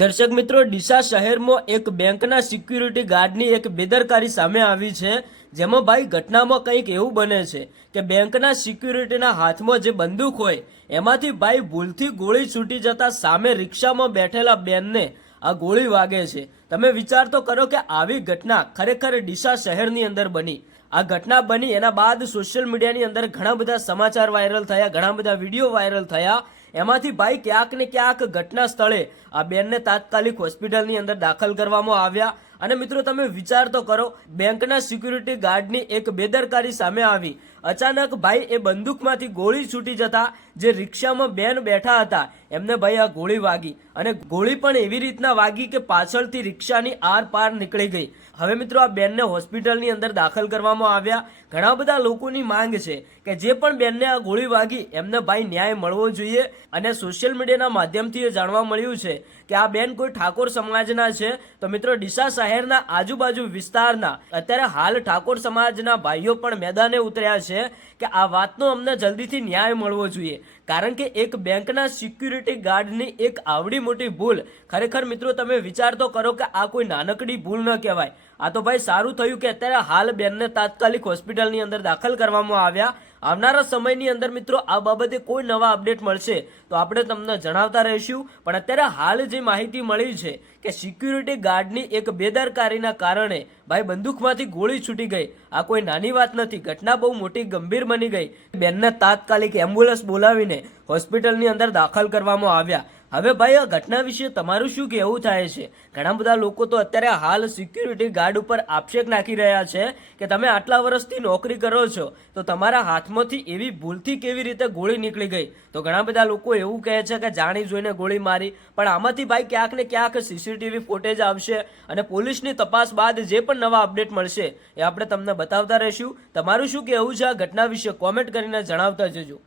દર્શક મિત્રો, ડીસા શહેરમાં એક બેંકના સિક્યુરિટી ગાર્ડની એક બેદરકારી સામે આવી છે, જેમાં ભાઈ ઘટનામાં કંઈક એવું બને છે કે બેંકના સિક્યુરિટીના હાથમાં જે બંદૂક હોય એમાંથી ભાઈ ભૂલથી ગોળી છૂટી જતા સામે રિક્ષામાં બેઠેલા બેનને આ ગોળી વાગે છે। તમે વિચાર તો કરો કે આવી ઘટના ખરેખર ડીસા શહેરની અંદર બની। આ ઘટના બની એના બાદ સોશિયલ મીડિયાની અંદર ઘણા બધા સમાચાર વાયરલ થયા, ઘણા બધા વિડીયો વાયરલ થયા। એમાંથી ભાઈ ક્યાંક ને ક્યાંક ઘટના સ્થળે આ બેનને તાત્કાલિક હોસ્પિટલની અંદર દાખલ કરવામાં આવ્યા। અને મિત્રો તમે વિચાર તો કરો, બેંકના સિક્યુરિટી ગાર્ડની એક બેદરકારી સામે આવી। અચાનક ભાઈ એ બંદૂકમાંથી ગોળી છૂટી જતા જે રિક્ષામાં બેન બેઠા હતા એમને ભાઈ આ ગોળી વાગી, અને ગોળી પણ એવી રીતના વાગી કે પાછળથી રિક્ષાની આર પાર નીકળી ગઈ। હવે મિત્રો આ બેનને હોસ્પિટલની અંદર દાખલ કરવામાં આવ્યા। ઘણા બધા લોકોની માંગ છે કે જે પણ બેનને આ ગોળી વાગી એમને ભાઈ ન્યાય મળવો જોઈએ। અને સોશિયલ મીડિયાના માધ્યમથી એ જાણવા મળ્યું છે કે આ બેન કોઈ ઠાકોર સમાજના છે। તો મિત્રો ડીસા શહેરના આજુબાજુ વિસ્તારના અત્યારે હાલ ઠાકોર સમાજના ભાઈઓ પણ મેદાને ઉતર્યા છે કે આ વાતનો અમને જલ્દીથી ન્યાય મળવો જોઈએ, કારણ કે એક બેંકના સિક્યુરિટી ગાર્ડની એક આવડી મોટી ભૂલ, ખરેખર મિત્રો તમે વિચાર તો કરો કે આ કોઈ નાનકડી ભૂલ ન કહેવાય। આ તો ભાઈ સારું થયું કે અત્યારે હાલ બેનને તાત્કાલિક હોસ્પિટલની અંદર દાખલ કરવામાં આવ્યા। આવનારા સમયની અંદર મિત્રો આ બાબતે કોઈ નવા અપડેટ મળશે તો આપણે તમને જણાવતા રહીશું। પણ અત્યારે હાલ જે માહિતી મળી છે કે સિક્યુરિટી ગાર્ડની એક બેદરકારીના કારણે ભાઈ બંદૂકમાંથી ગોળી છૂટી ગઈ। આ કોઈ નાની વાત નથી, ઘટના બહુ મોટી ગંભીર બની ગઈ। બેનને તાત્કાલિક એમ્બ્યુલન્સ બોલાવીને હોસ્પિટલની અંદર દાખલ કરવામાં આવ્યા। હવે ભાઈ આ ઘટના વિશે તમારું શું કહેવું થાય છે? ઘણા બધા લોકો તો અત્યારે હાલ સિક્યુરિટી ગાર્ડ ઉપર આક્ષેપ નાખી રહ્યા છે કે તમે આટલા વર્ષથી નોકરી કરો છો તો તમારા હાથમાંથી એવી ભૂલથી કેવી રીતે ગોળી નીકળી ગઈ? તો ઘણા બધા લોકો એવું કહે છે કે જાણી જોઈને ગોળી મારી, પણ આમાંથી ભાઈ ક્યાંક ને ક્યાંક સીસીટીવી ફૂટેજ આવશે અને પોલીસની તપાસ બાદ જે પણ નવા અપડેટ મળશે એ આપણે તમને બતાવતા રહીશું। તમારું શું કહેવું છે આ ઘટના વિશે? કોમેન્ટ કરીને જણાવતા જજો।